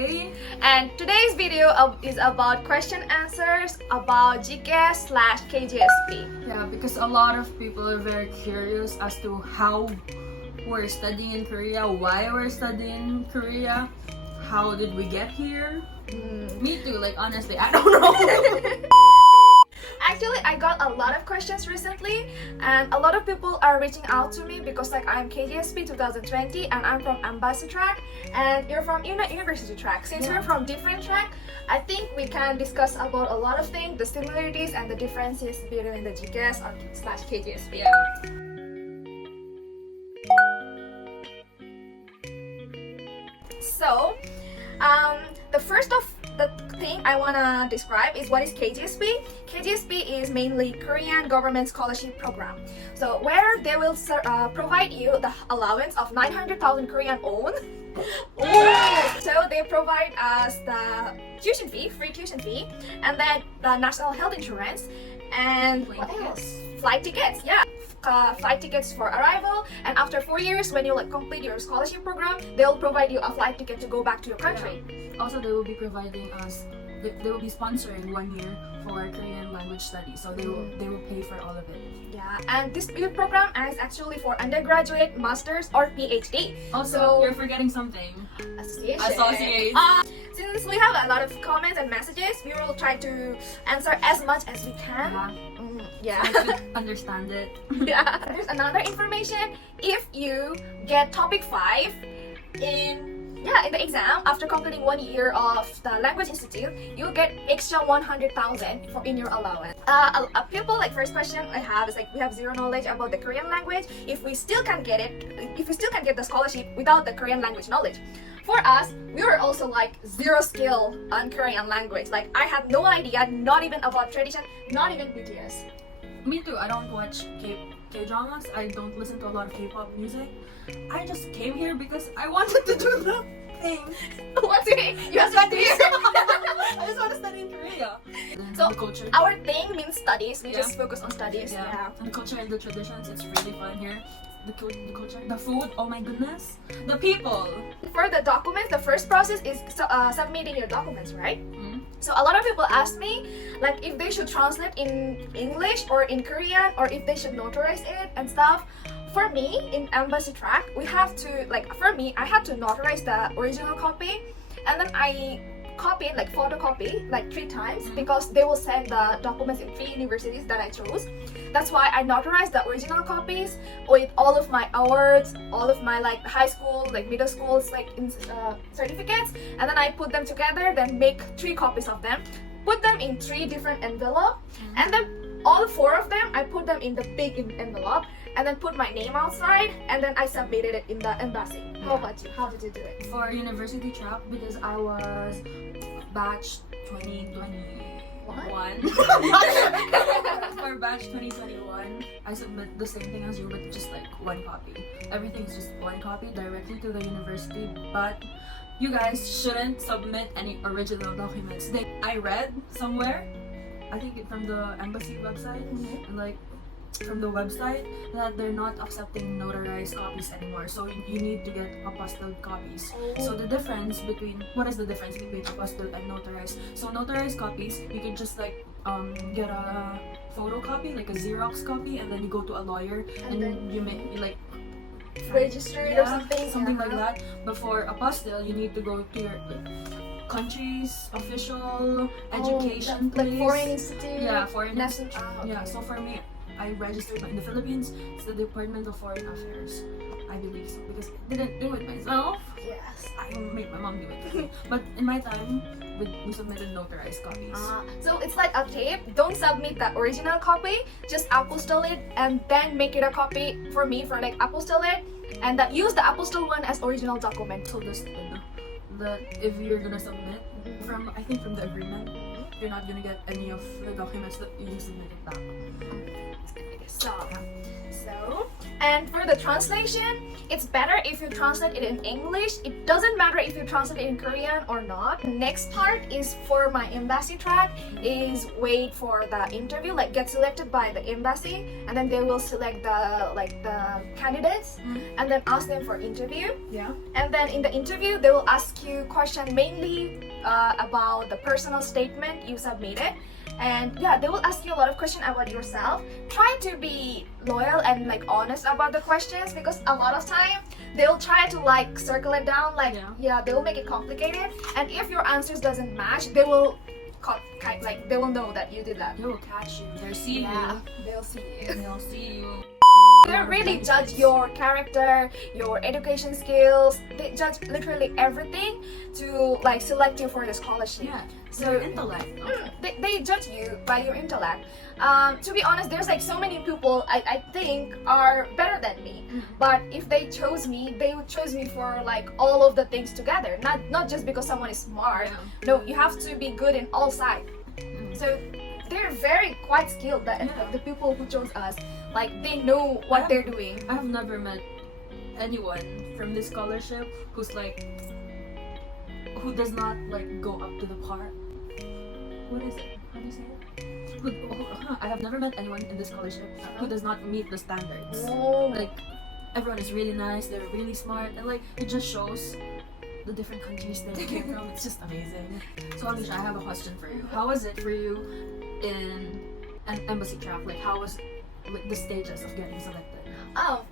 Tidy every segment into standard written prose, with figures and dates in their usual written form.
Griey. And today's video is about question answers about GKS/KGSP. Yeah, because a lot of people are very curious as to how we're studying in Korea, why we're studying in Korea, how did we get here? Me too, like honestly, I don't know. Actually, I got a lot of questions recently, and a lot of people are reaching out to me because like I'm KGSP 2020 and I'm from Embassy track and you're from University track. Since we're from different track, I think we can discuss about a lot of things, the similarities and the differences between the GKS/KGSP. So, the first of the thing I wanna describe is what is KGSP. KGSP is mainly Korean Government Scholarship Program. So where they will provide you the allowance of 900,000 Korean won. So they provide us the tuition fee, free tuition fee, and then the national health insurance, and what else? Flight tickets, yeah. Flight tickets for arrival, and after 4 years when you complete your scholarship program, they'll provide you a flight ticket to go back to your country. Yeah. Also, they will be providing us, they will be sponsoring 1 year for Korean language studies, so they will pay for all of it. Yeah, and this program is actually for undergraduate, masters, or PhD. Also, you're forgetting something. Associate. Since we have a lot of comments and messages, we will try to answer as much as we can. Yeah. So I could understand it. Yeah. There's another information. If you get topic 5 in the exam after completing 1 year of the language institute, you get extra 100,000 in your allowance. People first question I have is we have zero knowledge about the Korean language. If we still can get the scholarship without the Korean language knowledge. For us, we were also zero skill on Korean language. I had no idea, not even about tradition, not even BTS. Me too. I don't watch K-dramas. I don't listen to a lot of K-pop music. I just came here because I wanted to do the thing. What's it? You have studied here. I just want to study in Korea. So the culture. Our thing means studies. We just focus on studies. Yeah. And the culture and the traditions. It's really fun here. The culture, the food. Oh my goodness. The people. For the documents, the first process is submitting your documents, right? So a lot of people ask me if they should translate in English or in Korean, or if they should notarize it and stuff. For me, in Embassy track, we have to for me, I had to notarize the original copy, and then I copy photocopy 3 times because they will send the documents in 3 universities that I chose. That's why I notarized the original copies with all of my awards, all of my high school, middle school certificates, and then I put them together, then make 3 copies of them, put them in 3 different envelopes, and then all 4 of them I put them in the big envelope, and then put my name outside, and then I submitted it in the embassy. How about you? How did you do it? For university track, because I was batch 2021. For batch 2021, I submit the same thing as you, but just 1 copy. Everything is just 1 copy directly to the university, but you guys shouldn't submit any original documents. I read somewhere, I think from the embassy website, and from the website, that they're not accepting notarized copies anymore. So you need to get apostilled copies. So the difference between, what is the difference between apostilled and notarized? So notarized copies, you can just get a photocopy, a Xerox copy, and then you go to a lawyer and then you make register it or something like that. But for apostille, you need to go to your country's official education place. Foreign institute. Yeah, foreign institute. Yeah, so for me, I registered in the Philippines. It's the Department of Foreign Affairs. I believe so, because I didn't do it myself. Yes. I make my mom do it. But in my time, we submitted notarized copies. So it's like a tape. Don't submit the original copy. Just apostille it and then make it a copy for me for apostille it, and use the apostille one as original document. So if you're gonna submit from the agreement, you're not gonna get any of the documents that you submitted back. So, and for the translation, it's better if you translate it in English. It doesn't matter if you translate it in Korean or not. Next part is for my embassy track is wait for the interview, like get selected by the embassy, and then they will select the candidates and then ask them for interview. Yeah. And then in the interview, they will ask you question mainly about the personal statement you submitted. And yeah, they will ask you a lot of questions about yourself. Try to be loyal and like honest about the questions, because a lot of time they'll try to like circle it down, like yeah, they will make it complicated. And if your answers doesn't match, they will they will know that you did that. They will catch you. They'll see you. They'll see you. They'll see you. They really judge your character, your education skills. They judge literally everything to like select you for the scholarship. Yeah. So your intellect. They judge you by your intellect. To be honest, there's like so many people I think are better than me. But if they chose me, they would choose me for like all of the things together. Not just because someone is smart. Yeah. No, you have to be good in all sides. So they're very quite skilled. The people who chose us, like they know what they're doing. I have never met anyone from this scholarship who's like who does not like go up to the par. What is it? How do you say it? I have never met anyone in this scholarship who does not meet the standards. Like everyone is really nice, they're really smart, and like it just shows the different countries they came from. It's just amazing. So Alisha, I have a question for you. How was it for you in an embassy track? Like how was like the stages of getting selected?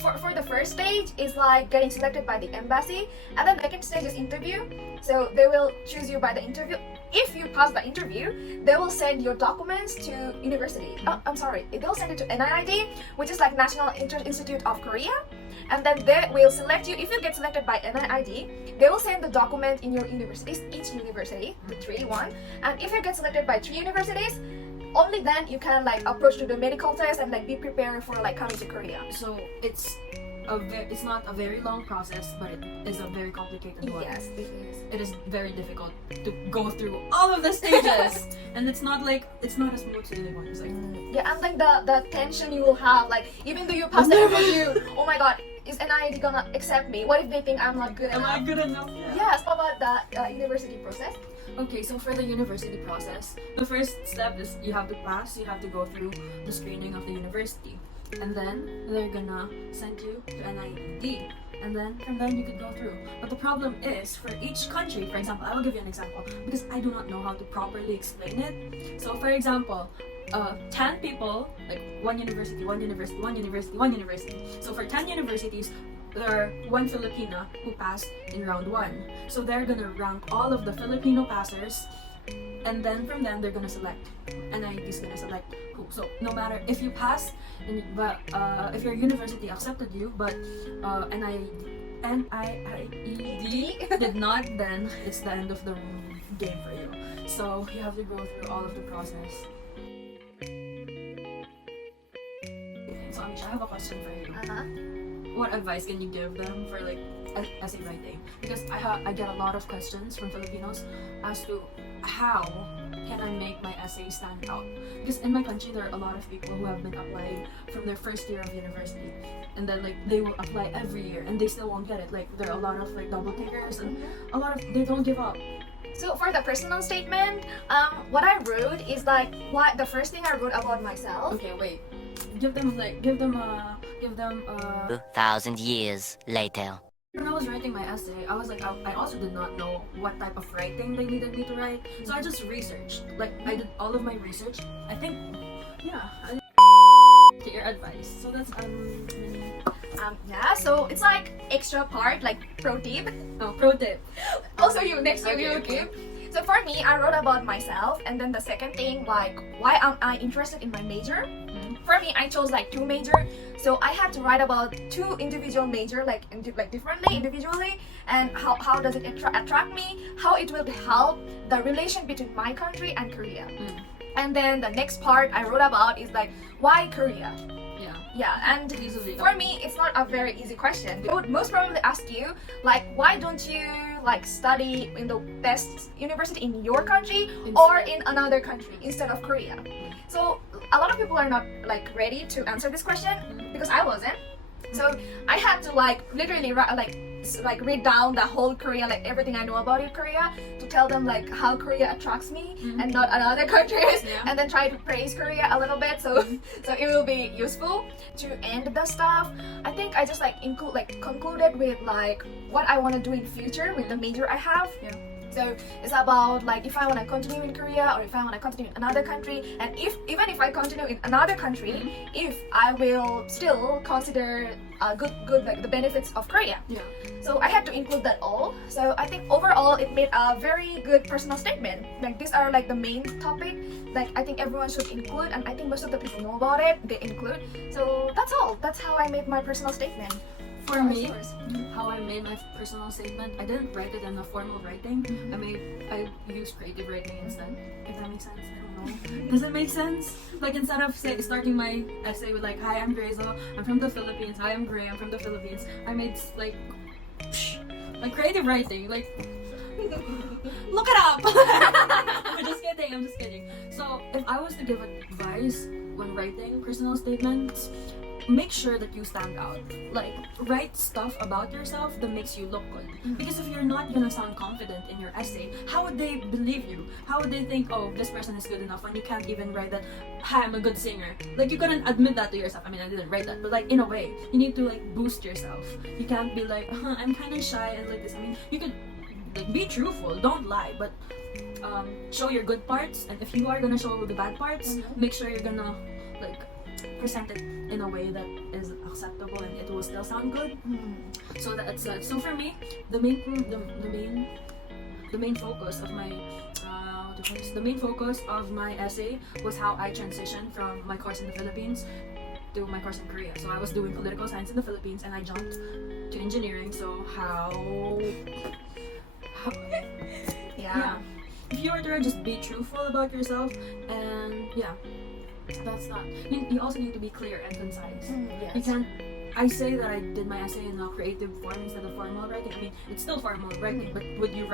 For the first stage is like getting selected by the embassy, and then the second stage is interview. So they will choose you by the interview. If you pass the interview, they will send your documents to university. I'm sorry, they'll send it to NIID, which is like National Institute of Korea, and then they will select you. If you get selected by NIID, they will send the document in your universities, each university, the 3-1, and if you get selected by 3 universities, only then you can like approach to the medical test and like be prepared for like coming to Korea. So it's not a very long process, but it is a very complicated one. Yes, it is. It is very difficult to go through all of the stages, and it's not as smooth as it was. Like yeah, and like the tension you will have, like even though you pass the interview, oh my god, is NID gonna accept me? What if they think I'm not good enough? Am I good enough? Yes, how about the university process? Okay, so for the university process, the first step is you have to pass, you have to go through the screening of the university. And then they're gonna send you to NIED. And then from then you could go through. But the problem is, for each country, for example, I will give you an example because I do not know how to properly explain it. So for example, 10 people, like one university. So for 10 universities, there are 1 Filipina who passed in round 1. So they're gonna rank all of the Filipino passers, and then from them they're gonna select. NIED is gonna select who. So no matter if you pass, if your university accepted you, but NIED did not, then it's the end of the game for you. So you have to go through all of the process. So Amisha, I have a question for you. What advice can you give them for like essay writing? Because I get a lot of questions from Filipinos as to how can I make my essay stand out? Because in my country there are a lot of people who have been applying from their first year of university, and then like they will apply every year and they still won't get it. Like there are a lot of like double takers and they don't give up. So for the personal statement, what I wrote is like the first thing I wrote about myself. Okay, wait. Give them 2,000 years later. When I was writing my essay, I was like, I also did not know what type of writing they needed me to write. So I just researched. Like, I did all of my research. I think, yeah. Get your advice. So that's, yeah, so it's like extra part, like pro tip. Oh, pro tip. Also, you next Okay, you okay. give. So for me, I wrote about myself, and then the second thing, like, why am I interested in my major? For me, I chose like 2 major, so I had to write about 2 individual major, like differently, individually, and how does it attract me, how it will help the relation between my country and Korea. And then the next part I wrote about is like, why Korea? Yeah, and for me, it's not a very easy question. They would most probably ask you, like, why don't you like study in the best university in your country or in another country instead of Korea? So a lot of people are not like ready to answer this question because I wasn't. So I had to like literally read down the whole Korea, like everything I know about it, Korea, to tell them like how Korea attracts me and not other countries, and then try to praise Korea a little bit, so it will be useful. To end the stuff, I think I just concluded with like what I want to do in future with the major I have. So it's about like if I want to continue in Korea or if I want to continue in another country, and even if I continue in another country, if I will still consider good like the benefits of Korea. So I had to include that all. So I think overall it made a very good personal statement. Like these are like the main topic. Like I think everyone should include, and I think most of the people know about it. They include. So that's all. That's how I made my personal statement. For me, how I made my personal statement, I didn't write it in a formal writing. I used creative writing instead. If that makes sense, I don't know. Does it make sense? Like instead of starting my essay with like, "Hi, I'm Griey, I'm from the Philippines. Hi, I'm Griey, I'm from the Philippines." I made like creative writing. Like, look it up. I'm just kidding. So if I was to give advice when writing personal statements, make sure that you stand out. Like, write stuff about yourself that makes you look good. Because if you're not gonna sound confident in your essay, how would they believe you? How would they think, oh, this person is good enough when you can't even write that, "Hi, I'm a good singer"? Like, you couldn't admit that to yourself. I mean, I didn't write that, but like, in a way, you need to like boost yourself. You can't be like, I'm kind of shy and like this. I mean, you could like be truthful, don't lie, but show your good parts. And if you are gonna show the bad parts, make sure you're gonna like present it in a way that is acceptable and it will still sound good. So that's it. So for me, the main focus of my essay was how I transitioned from my course in the Philippines to my course in Korea. So I was doing political science in the Philippines and I jumped to engineering. So how yeah. If you were to just be truthful about yourself, and that's not. You also need to be clear and concise. You can't. I say that I did my essay in a creative form instead of formal writing. I mean, it's still formal writing, but would you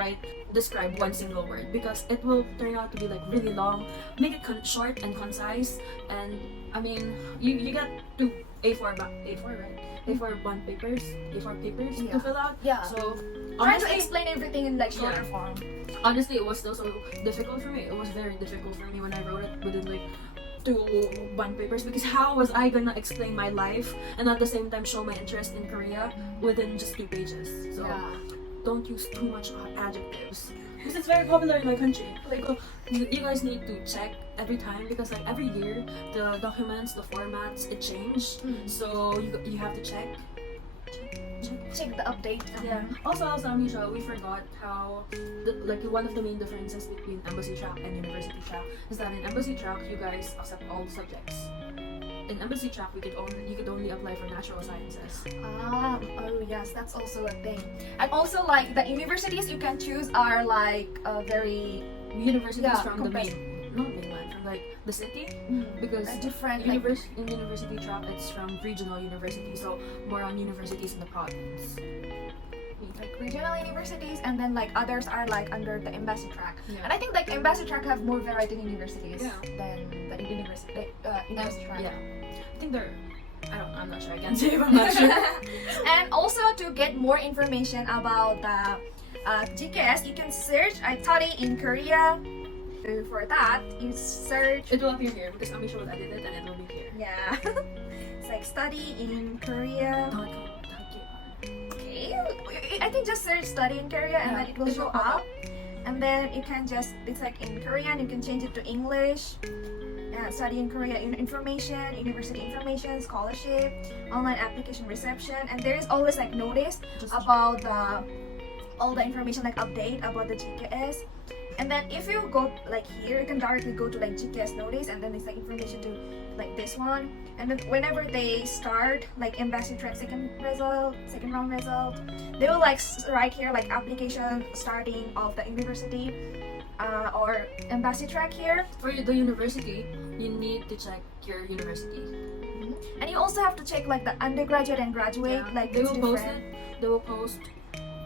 describe one single word? Because it will turn out to be like really long. Make it short and concise. And I mean, you got to A4 right? A4 bond papers, A4 papers to fill out. So try to explain everything in like shorter form. Honestly, it was still so difficult for me. It was very difficult for me when I wrote it within like 2 bond papers, because how was I gonna explain my life and at the same time show my interest in Korea within just 2 pages? So don't use too much adjectives, because it's very popular in my country. Like, you guys need to check every time, because like every year the documents, the formats, it changed. So you have to check the update. Also, Amisha, we forgot how one of the main differences between embassy track and university track is that in embassy track you guys accept all subjects. In embassy track you could only apply for natural sciences. Oh yes, that's also a thing. And also like the universities you can choose are like very universities from the mainland, from like the city, because different in university track it's from regional universities, so more on universities in the province. Like regional universities, and then like others are like under the embassy track. And I think like embassy track have more variety in universities than the university track. I think I'm not sure. I can't say if I'm not sure. And also to get more information about the GKS, you can search I study in Korea. For that, you search. It will appear here because Amisha will edit it and it will be here. It's like study in Korea. Okay, I think just search study in Korea and then it will show up. And then you can just, it's like in Korean, you can change it to English. Study in Korea information, university information, scholarship, online application reception, and there is always like notice about all the information, like update about the GKS. And then if you go like here, you can directly go to like GKS notice, and then it's like information to like this one. And then whenever they start like embassy track second round result, they will like write here like application starting of the university or embassy track here. For the university, you need to check your university. And you also have to check like the undergraduate and graduate. Like they will post it. They will post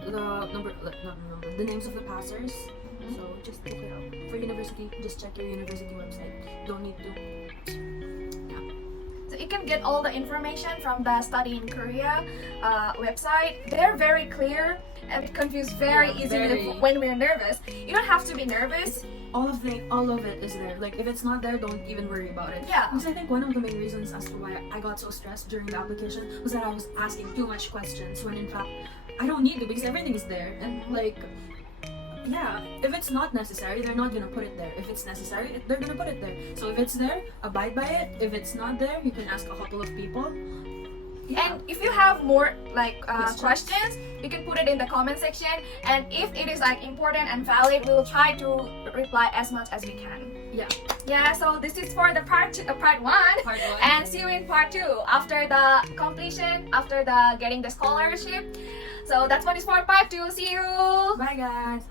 the names of the passers. So just look it up. For university, just check your university website. Don't need to. So you can get all the information from the Study in Korea website. They're very clear and confused very easily when we're nervous. You don't have to be nervous. All of it is there. Like if it's not there, don't even worry about it. Yeah. Because I think one of the main reasons as to why I got so stressed during the application was that I was asking too much questions when in fact I don't need to, because everything is there. And like, yeah, if it's not necessary, they're not gonna put it there. If it's necessary, they're gonna put it there. So if it's there, abide by it. If it's not there, you can ask a couple of people. Yeah. And if you have more like questions, you can put it in the comment section. And if it is like important and valid, we will try to reply as much as we can. Yeah. Yeah. So this is for the part one. Part one. And see you in part 2 after the completion, after the getting the scholarship. So that's what is for part 2. See you. Bye guys.